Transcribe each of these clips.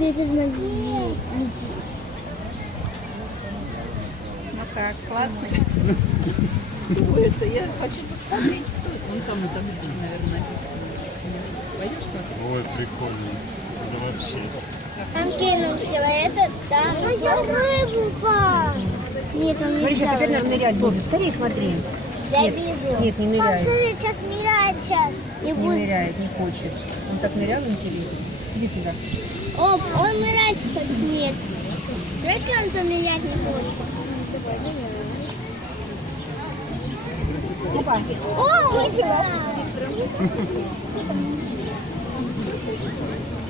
это медведь. Ну как, классный? Кто это? Я хочу посмотреть, кто это. Вон там на табличке, наверное, написано. Пойдешь смотреть? Ой, прикольно. Да вообще. Там кинулся, это там. Я рыбу пал. Нет, он не Смотри, сейчас опять взял. надо нырять будет. Скорее смотри. Я Нет, вижу. нет, не Пап, ныряет. смотри, сейчас ныряет сейчас. И Не будет. ныряет, не хочет. Он так нырял, интересно. Иди сюда. Оп, он нырять хочет. Нет. Вряд ли он там нырять не хочет. Опа. О, вытянул.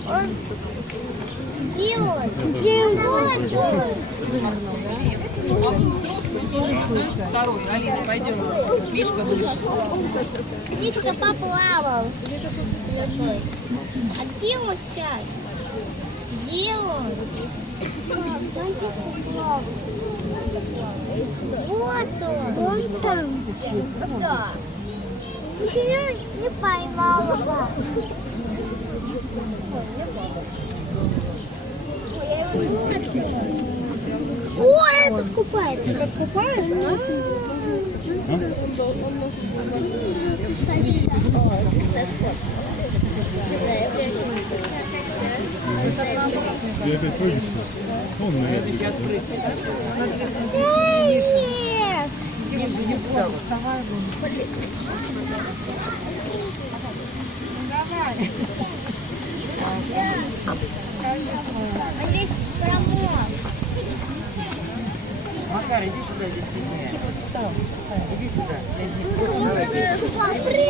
Он... Где он? Где он? Вот он. А он взрослый тоже, да? Второй. Алис, пойдем. Мишка вышел. Мишка поплавал. А где он сейчас? Где он? Вот он. Он там. Да. Еще не поймала. Вот. О, этот купается. Этот купается? Я опять боюсь. Он, наверное. Нет! Вставай, Он весь промок. Макар, иди сюда, иди сюда. Иди сюда. Иди. Вот, давай. Смотри!